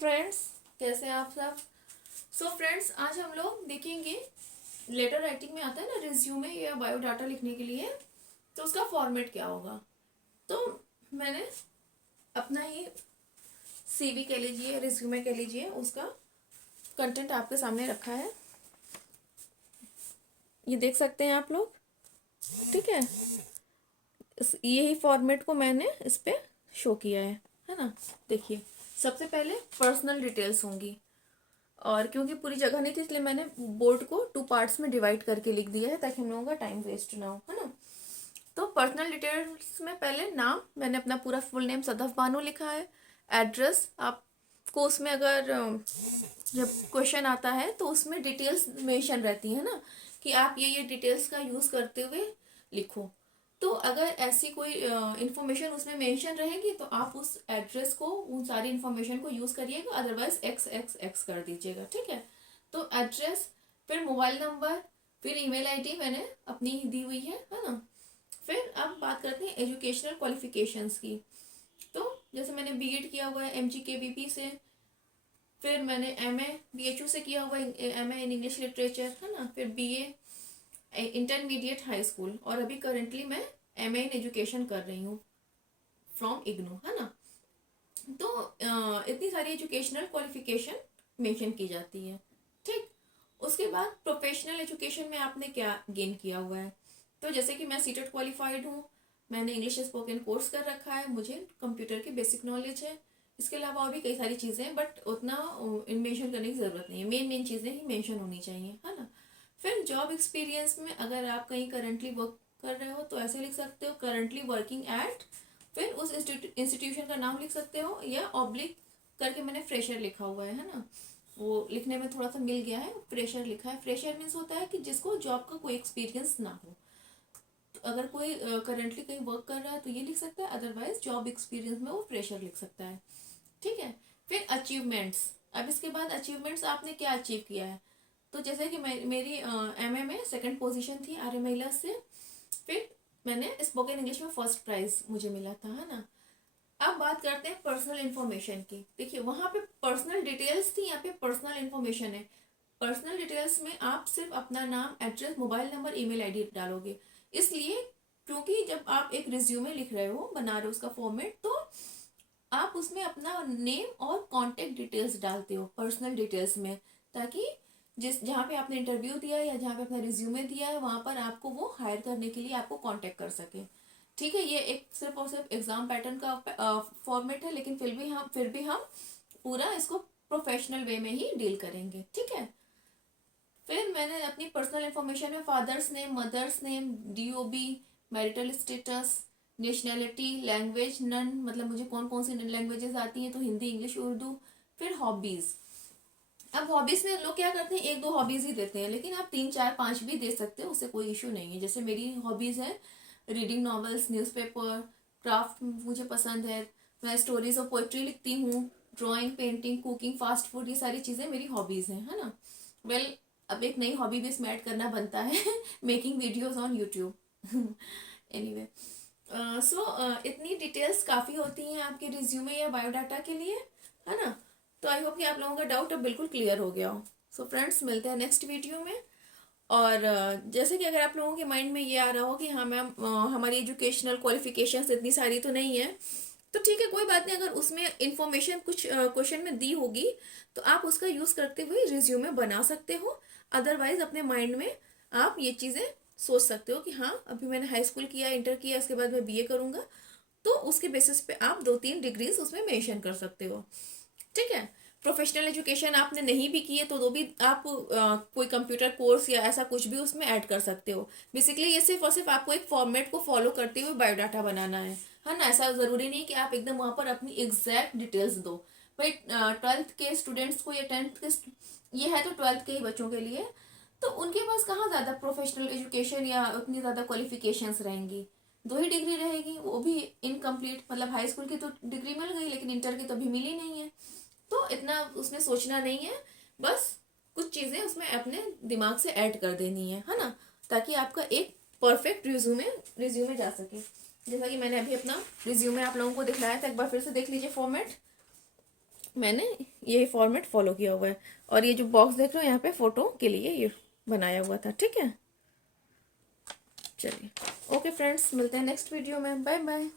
Friends, कैसे हैं आप सब। फ्रेंड्स, आज हम लोग देखेंगे लेटर राइटिंग में आता है ना रिज्यूमे या बायोडाटा लिखने के लिए, तो उसका फॉर्मेट क्या होगा। तो मैंने अपना ही सीवी कह लीजिए, रिज्यूमे कह लीजिए, उसका कंटेंट आपके सामने रखा है। ये देख सकते हैं आप लोग, ठीक है। यही फॉर्मेट को मैंने इस पे शो किया है ना। देखिए, सबसे पहले पर्सनल डिटेल्स होंगी, और क्योंकि पूरी जगह नहीं थी इसलिए मैंने बोर्ड को 2 पार्ट्स में डिवाइड करके लिख दिया है ताकि हम लोगों का टाइम वेस्ट ना हो, है ना। तो पर्सनल डिटेल्स में पहले नाम, मैंने अपना पूरा फुल नेम सदफ बानो लिखा है। एड्रेस, आपको उसमें अगर जब क्वेश्चन आता है तो उसमें डिटेल्स मेंशन रहती है ना, कि आप ये डिटेल्स का यूज़ करते हुए लिखो। तो अगर ऐसी कोई इंफॉर्मेशन उसमें मेंशन रहेगी तो आप उस एड्रेस को, उन सारी इंफॉर्मेशन को यूज़ करिएगा, अदरवाइज एक्स एक्स एक्स कर दीजिएगा, ठीक है। तो एड्रेस, फिर मोबाइल नंबर, फिर ईमेल आईडी मैंने अपनी ही दी हुई है ना। फिर अब बात करते हैं एजुकेशनल क्वालिफिकेशंस की। तो जैसे मैंने बीएड किया हुआ है MGKVP से, फिर मैंने MA BHU से किया हुआ है, MA इन इंग्लिश लिटरेचर, है ना। फिर BA इंटरमीडिएट हाई स्कूल, और अभी करेंटली मैं MA इन एजुकेशन कर रही हूँ फ्रॉम इग्नू, है ना। तो इतनी सारी एजुकेशनल क्वालिफिकेशन मेंशन की जाती है, ठीक। उसके बाद प्रोफेशनल एजुकेशन में आपने क्या गेन किया हुआ है। तो जैसे कि मैं सीटेट क्वालिफाइड हूँ, मैंने इंग्लिश स्पोकन कोर्स कर रखा है, मुझे कंप्यूटर की बेसिक नॉलेज है। इसके अलावा और भी कई सारी चीज़ें हैं, बट उतना मेंशन करने की ज़रूरत नहीं है। मेन मेन चीज़ें ही मेंशन होनी चाहिए, है ना। फिर जॉब एक्सपीरियंस में अगर आप कहीं करंटली वर्क कर रहे हो तो ऐसे लिख सकते हो, करंटली वर्किंग एट, फिर उस इंस्टीट्यूशन का नाम लिख सकते हो, या ऑब्लिक करके मैंने फ्रेशर लिखा हुआ है ना। वो लिखने में थोड़ा सा मिल गया है, फ्रेशर लिखा है। फ्रेशर मीन्स होता है कि जिसको जॉब का कोई एक्सपीरियंस ना हो। तो अगर कोई करंटली कहीं वर्क कर रहा है तो ये लिख सकता है, अदरवाइज जॉब एक्सपीरियंस में वो फ्रेशर लिख सकता है, ठीक है। फिर अचीवमेंट्स, अब इसके बाद अचीवमेंट्स आपने क्या अचीव किया है। तो जैसे कि मेरी MA में सेकंड पोजीशन थी आर्य महिला से। फिर मैंने स्पोकन इंग्लिश में फर्स्ट प्राइज मुझे मिला था, है ना। अब बात करते हैं पर्सनल इन्फॉर्मेशन की। देखिए, वहां पे पर्सनल डिटेल्स थी, यहाँ पे पर्सनल इन्फॉर्मेशन है। पर्सनल डिटेल्स में आप सिर्फ अपना नाम, address, mobile number, email ID डालोगे, इसलिए क्योंकि जब आप एक रिज्यूमे लिख रहे हो, बना रहे हो उसका फॉर्मेट, तो आप उसमें अपना नेम और कांटेक्ट डिटेल्स डालते हो पर्सनल डिटेल्स में, ताकि जहाँ पे आपने इंटरव्यू दिया है या जहाँ पे अपना रिज्यूमे दिया है वहां पर आपको वो हायर करने के लिए आपको कांटेक्ट कर सके, ठीक है। ये एक सिर्फ और सिर्फ एग्जाम पैटर्न का फॉर्मेट है, लेकिन फिर भी हम पूरा इसको प्रोफेशनल वे में ही डील करेंगे, ठीक है। फिर मैंने अपनी पर्सनल इंफॉर्मेशन में father's name, mother's name, DOB, marital status, nationality, language none, मतलब मुझे कौन कौन सी लैंग्वेजेस आती हैं, तो हिंदी, इंग्लिश, उर्दू। फिर हॉबीज, अब हॉबीज में लोग क्या करते हैं, 1-2 हॉबीज ही देते हैं, लेकिन आप 3-4-5 भी दे सकते हो, उससे कोई इशू नहीं है। जैसे मेरी हॉबीज है रीडिंग नॉवेल्स, न्यूज़पेपर, क्राफ्ट मुझे पसंद है, मैं स्टोरीज और पोइट्री लिखती हूँ, drawing, painting, cooking, fast food, ये सारी चीज़ें मेरी हॉबीज हैं, है ना। वेल, अब एक नई हॉबी भी इसमें ऐड करना बनता है making videos on YouTube. Anyway, इतनी डिटेल्स काफ़ी होती हैं आपके रिज्यूमे या बायोडाटा के लिए, है ना। तो आई होप कि आप लोगों का डाउट अब बिल्कुल क्लियर हो गया हो। फ्रेंड्स, मिलते हैं नेक्स्ट वीडियो में। और जैसे कि अगर आप लोगों के माइंड में ये आ रहा हो कि हाँ मैम, हमारी एजुकेशनल क्वालिफिकेशंस इतनी सारी तो नहीं है, तो ठीक है, कोई बात नहीं। अगर उसमें इंफॉर्मेशन कुछ क्वेश्चन में दी होगी तो आप उसका यूज़ करते हुए रिज्यूमे बना सकते हो। अदरवाइज अपने माइंड में आप ये चीज़ें सोच सकते हो कि हाँ, अभी मैंने हाई स्कूल किया, इंटर किया, उसके बाद मैं BA करूँगा, तो उसके बेसिस पे आप 2-3 डिग्रीज उसमें मेंशन कर सकते हो, ठीक है। प्रोफेशनल एजुकेशन आपने नहीं भी की है तो भी आप कोई कंप्यूटर कोर्स या ऐसा कुछ भी उसमें ऐड कर सकते हो। बेसिकली ये सिर्फ और सिर्फ आपको एक फॉर्मेट को फॉलो करते हुए बायोडाटा बनाना है ना। ऐसा जरूरी नहीं कि आप एकदम वहां पर अपनी एग्जैक्ट डिटेल्स दो। भाई, 12th के स्टूडेंट्स को या 10th के ये है तो 12th के ही बच्चों के लिए, तो उनके पास कहाँ ज़्यादा प्रोफेशनल एजुकेशन या उतनी ज़्यादा क्वालिफिकेशंस रहेंगी। 2 ही डिग्री रहेगी, वो भी इनकम्प्लीट, मतलब हाई स्कूल की तो डिग्री मिल गई लेकिन इंटर की तो अभी मिली नहीं है। तो इतना उसमें सोचना नहीं है, बस कुछ चीज़ें उसमें अपने दिमाग से ऐड कर देनी है ना, ताकि आपका एक परफेक्ट रिज्यूमे जा सके। जैसा कि मैंने अभी अपना रिज्यूमे आप लोगों को दिखलाया था, एक बार फिर से देख लीजिए फॉर्मेट। मैंने यही फॉर्मेट फॉलो किया हुआ है। और ये जो बॉक्स देख रहे हो यहाँ पे फोटो के लिए ये बनाया हुआ था, ठीक है। चलिए ओके फ्रेंड्स, मिलते हैं नेक्स्ट वीडियो में, बाय बाय।